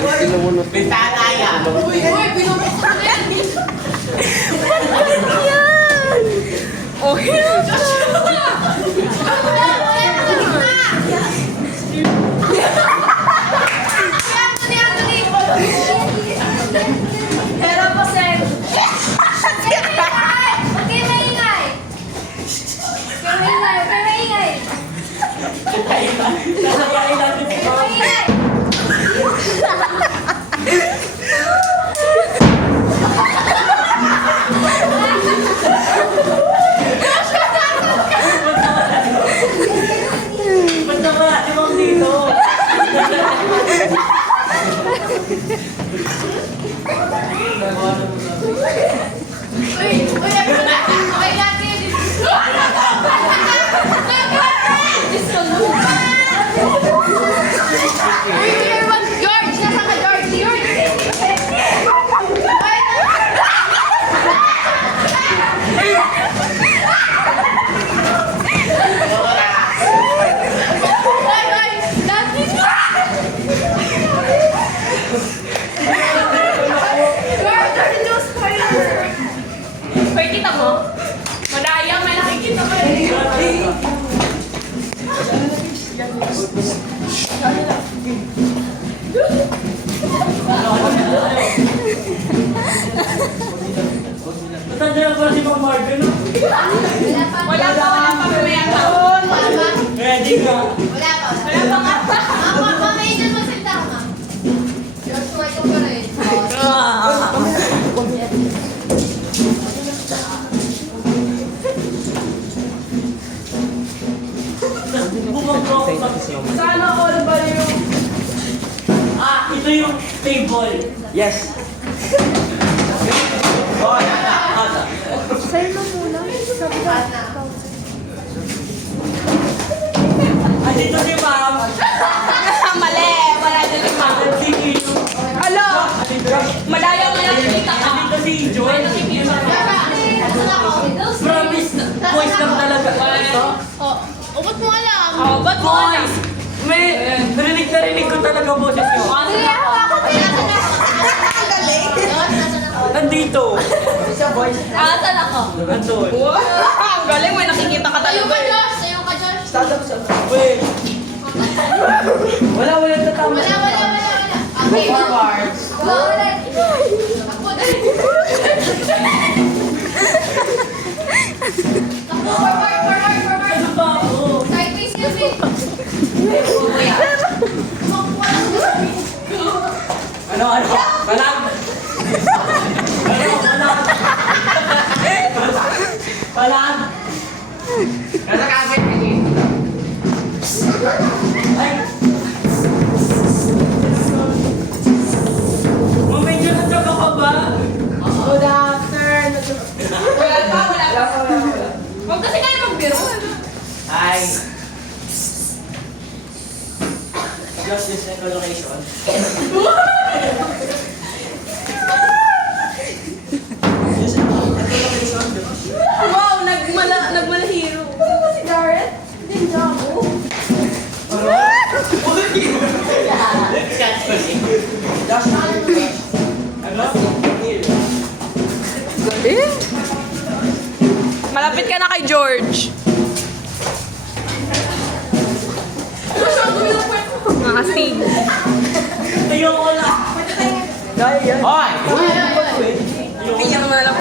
Bintana yan. Uy, binubuksan ko na yan. Yan! Okay na ba? Pero po, sir. Okay, maingay. Basta ba natin mong dito? Okay, natin. George, nasa ka, George? Hoy, kita mo? Madaya, may nakikita mo eh. Matanda na pala si Mang Marvin, no? Wala pa mamaya ka. Ready ka? Wala pa nga. Mamaya dyan magsalita ka, ma'am. Joshua, ito pa rin. Bumangko ako Sana all ba yung... ito yung table. Yes. Oh, ata. Sa'yo na muna. Sabi ka. Dito si Ma'am. Mali! Wala na si Ma'am. Alo! Madaya mo na nakikita ka. Dito si Joy. Promise, voice lang talaga. Ito? Ba't mo alam? Oh, ba't mo alam? May rinig na rinig ko talaga boses nyo. Kaya hawakan ko yan. Nandito. Asan ako? Nandun. Wow! Ang galing, may nakikita ka Tayo talaga. ka, Josh. Tayo ka, Josh. Wait. Wala tatama. Wala. Okay, Forward. go ulit. Takbo dali. Takbo, forward. Ano ba ako? Sideways yun, eh. Ano? Palag! Palag! Nasa kapit ka niyo. Ay! Medyo natsaga ka ba? Good afternoon. Wala pa. Huwag kasi kayo magbiro. Hi! Justice and Coloration. Wow, nagmalahiro. Ano ba si Garrett? Ninja mo. Malapit ka na kay George. Mga sing. Ayoko na. Hoy!